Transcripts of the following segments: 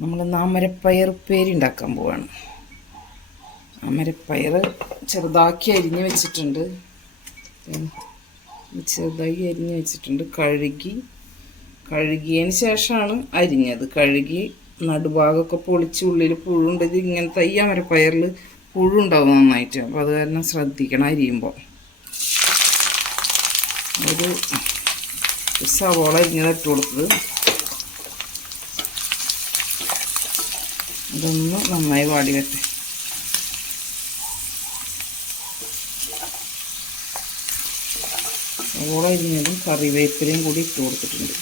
നമ്മൾ അമരപ്പയർ ഉപ്പേരി ഉണ്ടാക്കാൻ പോവാണ്. അമരപ്പയർ ചെറുതാക്കി അരിഞ്ഞ് വെച്ചിട്ടുണ്ട്. ചെറുതായി അരിഞ്ഞ് വെച്ചിട്ടുണ്ട്. കഴുകി കഴുകിയതിന് ശേഷമാണ് അരിഞ്ഞത്. കഴുകി നടുഭാഗമൊക്കെ പൊളിച്ച് ഉള്ളിൽ പുഴുണ്ട്. ഇത് ഇങ്ങനത്തെ ഈ അമരപ്പയറിൽ പുഴുണ്ടാവും നന്നായിട്ട്. അപ്പോൾ അത് കാരണം ശ്രദ്ധിക്കണം അരിയുമ്പോൾ ഒരു സവോള അരിഞ്ഞത് ഇട്ട് കൊടുത്തത്. ഇതൊന്ന് നന്നായി വാടി വരട്ടെ ഓളം ഇരുന്നതും കറിവേപ്പിലയും കൂടി ഇട്ട് കൊടുത്തിട്ടുണ്ട്.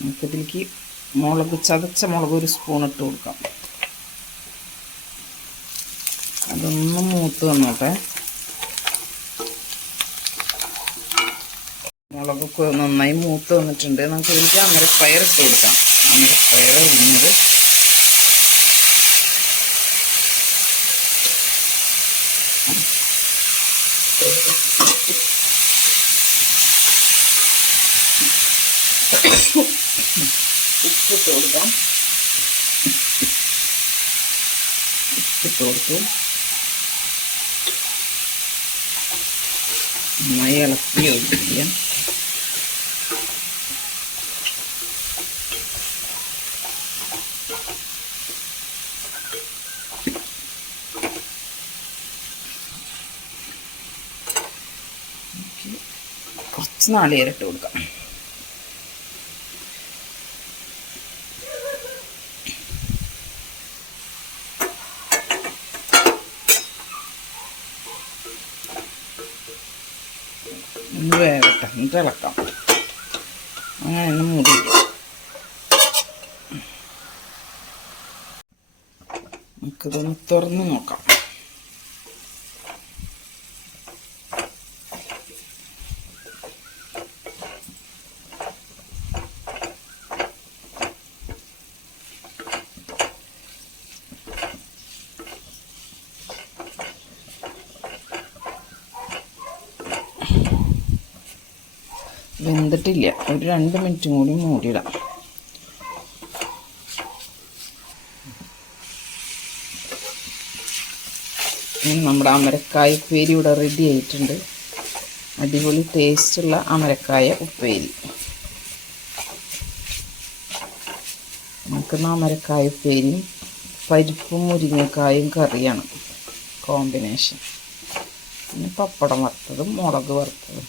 നമുക്കിതിലേക്ക് മുളക് ചതച്ച മുളക് ഒരു സ്പൂൺ ഇട്ട് കൊടുക്കാം. അതൊന്ന് മൂത്ത് വന്നോട്ടെ. മുളകൊക്കെ നന്നായി മൂത്ത് വന്നിട്ടുണ്ട്. നമുക്ക് ഇതിലേക്ക് അമരപ്പയർ ഇട്ട് കൊടുക്കാം. അമരപ്പയർ ഇന്നത് ഉപ്പിട്ട് കൊടുക്കാം. ഉപ്പിട്ട് കൊടുത്തു. നന്നായി ഇളക്കി യോജിപ്പിക്കാം കുറച്ച് നാളികേരം ഇട്ട് കൊടുക്കാം. ഒന്ന് വേവട്ടെ എന്നിട്ട് ഇളക്കാം. അങ്ങനെ ഒന്ന് മൂടി നമുക്കിതൊന്ന് തുറന്ന് നോക്കാം. വെന്തിട്ടില്ല. ഒരു രണ്ട് മിനിറ്റും കൂടി മൂടിയിടാം. നമ്മുടെ അമരക്കായ ഉപ്പേരി ഇവിടെ റെഡി ആയിട്ടുണ്ട്. അടിപൊളി ടേസ്റ്റുള്ള അമരക്കായ ഉപ്പേരി. നമുക്ക് അമരക്കായ ഉപ്പേരിയും പരിപ്പും മുരിങ്ങക്കായും കറിയാണ്. കോമ്പിനേഷൻ പിന്നെ പപ്പടം വറുത്തതും മുളക് വറുത്തതും.